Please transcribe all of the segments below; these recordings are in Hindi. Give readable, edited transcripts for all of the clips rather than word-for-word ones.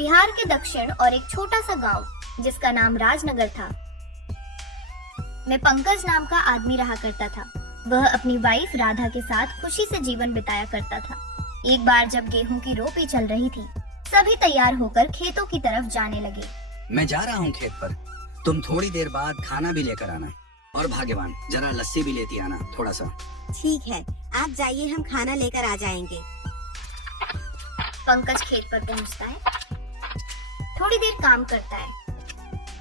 बिहार के दक्षिण और एक छोटा सा गांव जिसका नाम राजनगर था में पंकज नाम का आदमी रहा करता था। वह अपनी वाइफ राधा के साथ खुशी से जीवन बिताया करता था। एक बार जब गेहूं की रोपी चल रही थी, सभी तैयार होकर खेतों की तरफ जाने लगे। मैं जा रहा हूँ खेत पर, तुम थोड़ी देर बाद खाना भी लेकर आना और भाग्यवान जरा लस्सी भी लेती आना थोड़ा सा। ठीक है, आप जाइए, हम खाना लेकर आ जाएंगे। पंकज खेत पर पहुंचता है, थोड़ी देर काम करता है।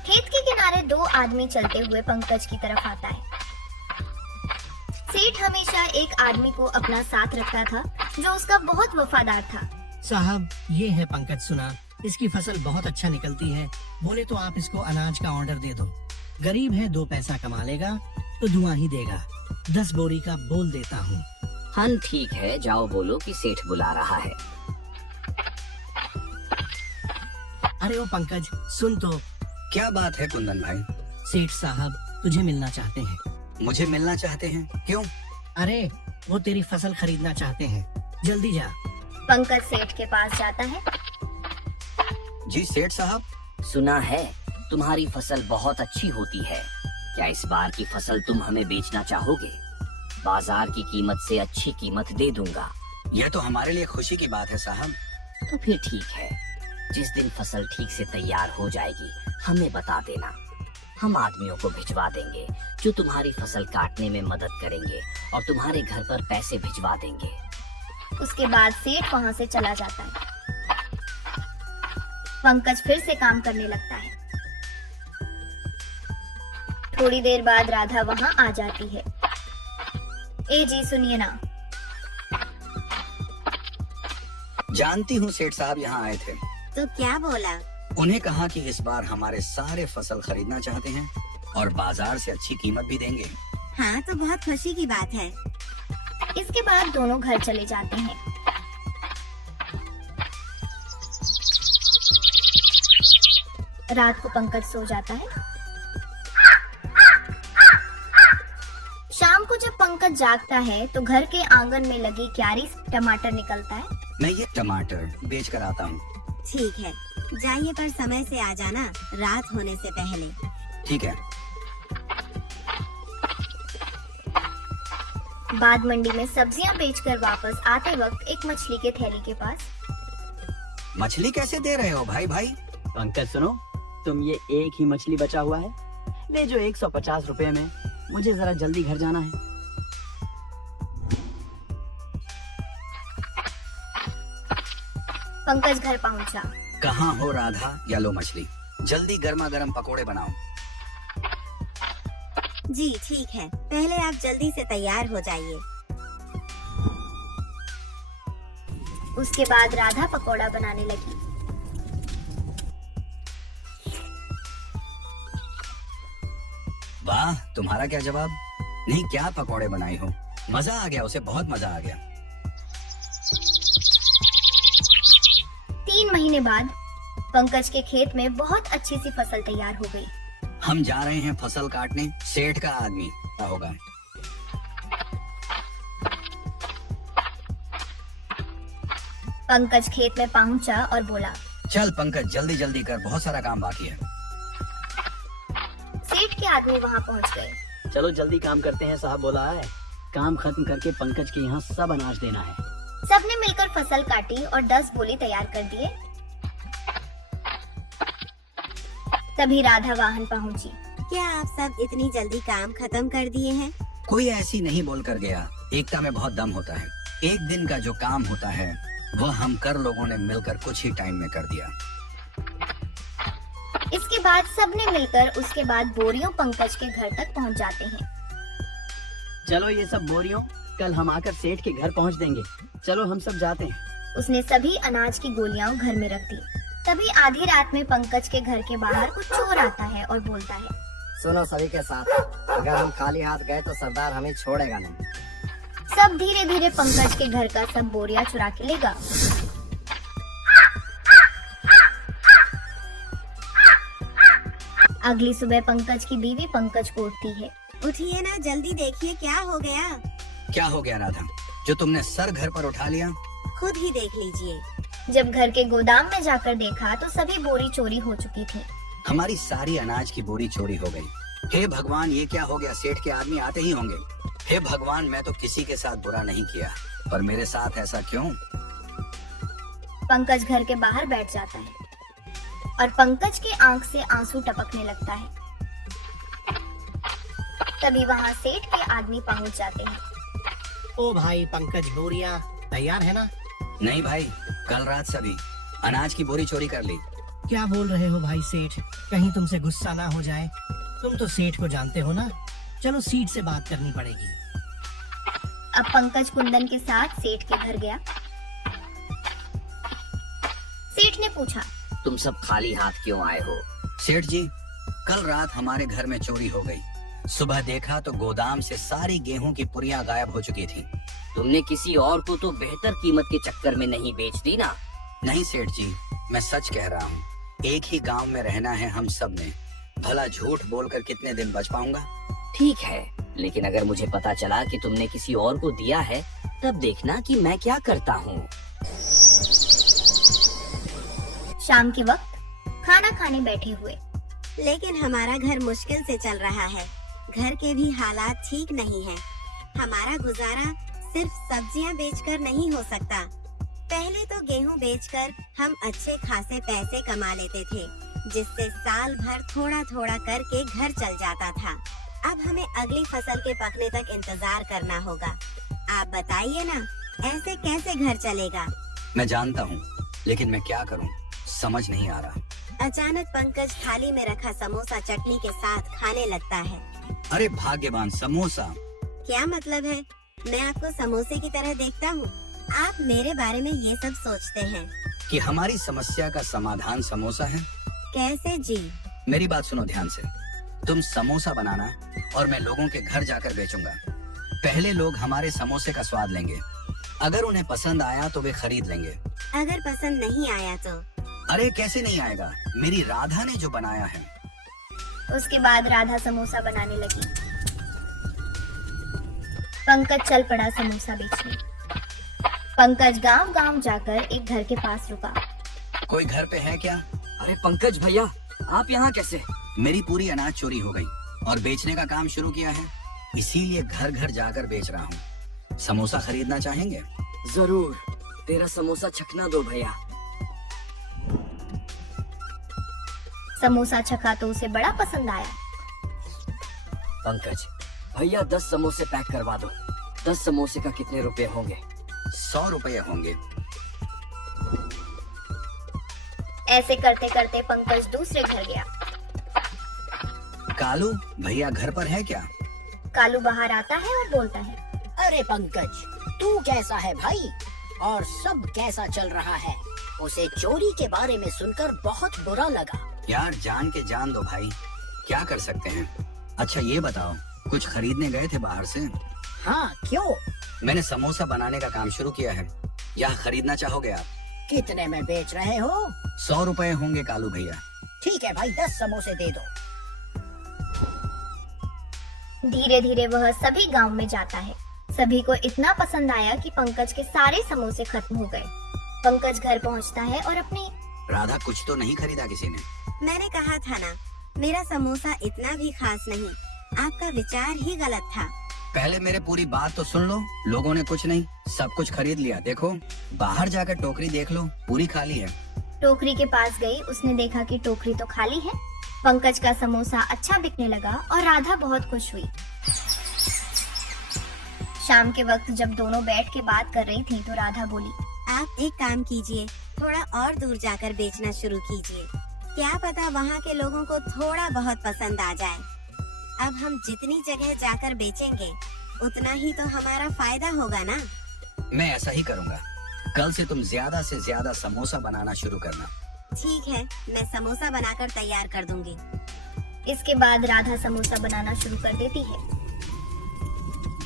खेत के किनारे दो आदमी चलते हुए पंकज की तरफ आता है। सेठ हमेशा एक आदमी को अपना साथ रखता था जो उसका बहुत वफादार था। साहब, ये है पंकज सुना, इसकी फसल बहुत अच्छा निकलती है। बोले तो आप इसको अनाज का ऑर्डर दे दो। गरीब है, 2 पैसा कमा लेगा तो दुआ ही देगा। 10 बोरी का बोल देता हूँ। हाँ ठीक है, जाओ बोलो कि सेठ बुला रहा है। अरे ओ पंकज, सुन तो। क्या बात है कुंदन भाई? सेठ साहब तुझे मिलना चाहते हैं। मुझे मिलना चाहते हैं? क्यों? अरे वो तेरी फसल खरीदना चाहते हैं, जल्दी जा। पंकज सेठ के पास जाता है। जी सेठ साहब। सुना है तुम्हारी फसल बहुत अच्छी होती है, क्या इस बार की फसल तुम हमें बेचना चाहोगे? बाजार की कीमत से अच्छी कीमत दे दूंगा। यह तो हमारे लिए खुशी की बात है साहब। तो फिर ठीक है, जिस दिन फसल ठीक से तैयार हो जाएगी हमें बता देना। हम आदमियों को भिजवा देंगे जो तुम्हारी फसल काटने में मदद करेंगे और तुम्हारे घर पर पैसे भिजवा देंगे। उसके बाद सेठ वहाँ से चला जाता है। पंकज फिर से काम करने लगता है। थोड़ी देर बाद राधा वहाँ आ जाती है। ए जी सुनिए ना। जानती हूँ सेठ साहब यहाँ आए थे। तो क्या बोला? उन्हें कहा कि इस बार हमारे सारे फसल खरीदना चाहते हैं और बाजार से अच्छी कीमत भी देंगे। हाँ, तो बहुत खुशी की बात है। इसके बाद दोनों घर चले जाते हैं। रात को पंकज सो जाता है। शाम को जब पंकज जागता है तो घर के आंगन में लगी क्यारी से टमाटर निकलता है। मैं ये टमाटर बेच कर आता हूँ। ठीक है, जाइए पर समय से आ जाना, रात होने से पहले। ठीक है। बाद मंडी में सब्जियां बेचकर वापस आते वक्त एक मछली के थैली के पास। मछली कैसे दे रहे हो भाई? पंकज सुनो, तुम ये एक ही मछली बचा हुआ है, ले जो 150 रुपए में। मुझे जरा जल्दी घर जाना है। पंकज घर पहुंचा। कहाँ हो राधा? या लो मछली, जल्दी गर्मा गर्म पकोड़े बनाओ। जी ठीक है, पहले आप जल्दी से तैयार हो जाइए। उसके बाद राधा पकोड़ा बनाने लगी। वाह, तुम्हारा क्या जवाब? नहीं, क्या पकोड़े बनाई हो, मजा आ गया, उसे बहुत मजा आ गया। 3 महीने बाद पंकज के खेत में बहुत अच्छी सी फसल तैयार हो गई। हम जा रहे हैं फसल काटने। सेठ का आदमी क्या होगा? पंकज खेत में पहुंचा और बोला, चल पंकज जल्दी जल्दी कर, बहुत सारा काम बाकी है। सेठ के आदमी वहां पहुंच गए। चलो जल्दी काम करते हैं, साहब बोला है। काम खत्म करके पंकज के यहाँ सब अनाज देना है। सबने मिलकर फसल काटी और 10 बोली तैयार कर दिए। तभी राधा वाहन पहुंची। क्या आप सब इतनी जल्दी काम खत्म कर दिए हैं? कोई ऐसी नहीं बोल कर गया। एकता में बहुत दम होता है। एक दिन का जो काम होता है वह हम कर लोगों ने मिलकर कुछ ही टाइम में कर दिया। इसके बाद सबने मिलकर उसके बाद बोरियों पंकज के घर तक पहुंच जाते हैं। चलो ये सब बोरियों कल हम आकर सेठ के घर पहुंच देंगे। चलो हम सब जाते हैं। उसने सभी अनाज की गोलियां घर में रख दी। तभी आधी रात में पंकज के घर के बाहर कुछ चोर आता है और बोलता है, सुनो सभी के साथ, अगर हम खाली हाथ गए तो सरदार हमें छोड़ेगा नहीं। सब धीरे धीरे पंकज के घर का सब बोरिया चुरा के लेगा। अगली सुबह पंकज की बीवी पंकज को उठती है। उठिए ना, जल्दी देखिए क्या हो गया। क्या हो गया राधा, जो तुमने सर घर पर उठा लिया? खुद ही देख लीजिए। जब घर के गोदाम में जाकर देखा तो सभी बोरी चोरी हो चुकी थी। हमारी सारी अनाज की बोरी चोरी हो गई। हे भगवान, ये क्या हो गया? सेठ के आदमी आते ही होंगे। हे भगवान, मैं तो किसी के साथ बुरा नहीं किया, पर मेरे साथ ऐसा क्यों? पंकज घर के बाहर बैठ जाता है और पंकज के आंख से आंसू टपकने लगता है। तभी वहाँ सेठ के आदमी पहुँच जाते हैं। ओ भाई पंकज, बोरिया तैयार है ना? नहीं भाई, कल रात सभी अनाज की बोरी चोरी कर ली। क्या बोल रहे हो भाई सेठ? कहीं तुमसे गुस्सा ना हो जाए। तुम तो सेठ को जानते हो ना। चलो सीट से बात करनी पड़ेगी। अब पंकज कुंदन के साथ सेठ के घर गया। सेठ ने पूछा, तुम सब खाली हाथ क्यों आए हो? सेठ जी, कल रात हमारे घर में चोरी हो गई। सुबह देखा तो गोदाम से सारी गेहूं की पुरियां गायब हो चुकी थी। तुमने किसी और को तो बेहतर कीमत के चक्कर में नहीं बेच दी ना? नहीं सेठ जी, मैं सच कह रहा हूँ। एक ही गांव में रहना है हम सब ने, भला झूठ बोलकर कितने दिन बच पाऊंगा? ठीक है, लेकिन अगर मुझे पता चला कि तुमने किसी और को दिया है, तब देखना कि मैं क्या करता हूँ। शाम के वक्त खाना खाने बैठे हुए। लेकिन हमारा घर मुश्किल से चल रहा है। घर के भी हालात ठीक नहीं है। हमारा गुजारा सिर्फ सब्जियां बेचकर नहीं हो सकता। पहले तो गेहूं बेचकर हम अच्छे खासे पैसे कमा लेते थे, जिससे साल भर थोड़ा थोड़ा करके घर चल जाता था। अब हमें अगली फसल के पकने तक इंतजार करना होगा। आप बताइए ना, ऐसे कैसे घर चलेगा? मैं जानता हूँ, लेकिन मैं क्या करूँ, समझ नहीं आ रहा। अचानक पंकज थाली में रखा समोसा चटनी के साथ खाने लगता है। अरे भाग्यवान, समोसा! क्या मतलब है? मैं आपको समोसे की तरह देखता हूँ। आप मेरे बारे में ये सब सोचते हैं कि हमारी समस्या का समाधान समोसा है। कैसे जी? मेरी बात सुनो ध्यान से। तुम समोसा बनाना और मैं लोगों के घर जाकर बेचूंगा। पहले लोग हमारे समोसे का स्वाद लेंगे। अगर उन्हें पसंद आया तो वे खरीद लेंगे। अगर पसंद नहीं आया तो? अरे कैसे नहीं आएगा, मेरी राधा ने जो बनाया है। उसके बाद राधा समोसा बनाने लगी। पंकज चल पड़ा समोसा बेचने। पंकज गांव-गांव जाकर एक घर के पास रुका। कोई घर पे है क्या? अरे पंकज भैया, आप यहाँ कैसे? मेरी पूरी अनाज चोरी हो गई और बेचने का काम शुरू किया है, इसीलिए घर घर जाकर बेच रहा हूँ। समोसा खरीदना चाहेंगे? जरूर, तेरा समोसा चखना दो भैया। समोसा चखा तो उसे बड़ा पसंद आया। पंकज भैया, 10 समोसे पैक करवा दो। 10 समोसे का कितने रुपए होंगे? 100 रुपये होंगे। ऐसे करते करते पंकज दूसरे घर गया। कालू भैया घर पर है क्या? कालू बाहर आता है और बोलता है, अरे पंकज, तू कैसा है भाई? और सब कैसा चल रहा है? उसे चोरी के बारे में सुनकर बहुत बुरा लगा। यार जान के जान दो भाई, क्या कर सकते हैं। अच्छा ये बताओ, कुछ खरीदने गए थे बाहर से? हाँ, क्यों? मैंने समोसा बनाने का काम शुरू किया है, यह खरीदना चाहोगे आप? कितने में बेच रहे हो? 100 रुपए होंगे कालू भैया। ठीक है भाई, 10 समोसे दे दो। धीरे धीरे वह सभी गांव में जाता है। सभी को इतना पसंद आया कि पंकज के सारे समोसे खत्म हो गए। पंकज घर पहुंचता है और अपनी राधा, कुछ तो नहीं खरीदा किसी ने? मैंने कहा था ना, मेरा समोसा इतना भी खास नहीं। आपका विचार ही गलत था। पहले मेरे पूरी बात तो सुन लो। लोगों ने कुछ नहीं, सब कुछ खरीद लिया। देखो, बाहर जाकर टोकरी देख लो, पूरी खाली है। टोकरी के पास गई। उसने देखा कि टोकरी तो खाली है। पंकज का समोसा अच्छा बिकने लगा और राधा बहुत खुश हुई। शाम के वक्त जब दोनों बैठ के बात कर रही थी तो राधा बोली, आप एक काम कीजिए, थोड़ा और दूर जाकर बेचना शुरू कीजिए। क्या पता वहाँ के लोगों को थोड़ा बहुत पसंद आ जाए। अब हम जितनी जगह जाकर बेचेंगे, उतना ही तो हमारा फायदा होगा ना। मैं ऐसा ही करूँगा। कल से तुम ज्यादा से ज्यादा समोसा बनाना शुरू करना। ठीक है, मैं समोसा बनाकर तैयार कर दूंगी। इसके बाद राधा समोसा बनाना शुरू कर देती है।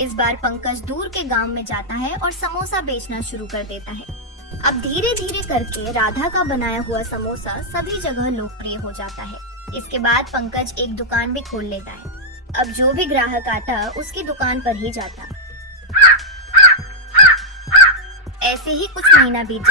इस बार पंकज दूर के गांव में जाता है और समोसा बेचना शुरू कर देता है। अब धीरे धीरे करके राधा का बनाया हुआ समोसा सभी जगह लोकप्रिय हो जाता है। इसके बाद पंकज एक दुकान भी खोल लेता है। अब जो भी ग्राहक आता उसकी दुकान पर ही जाता। ऐसे ही कुछ महीना बीत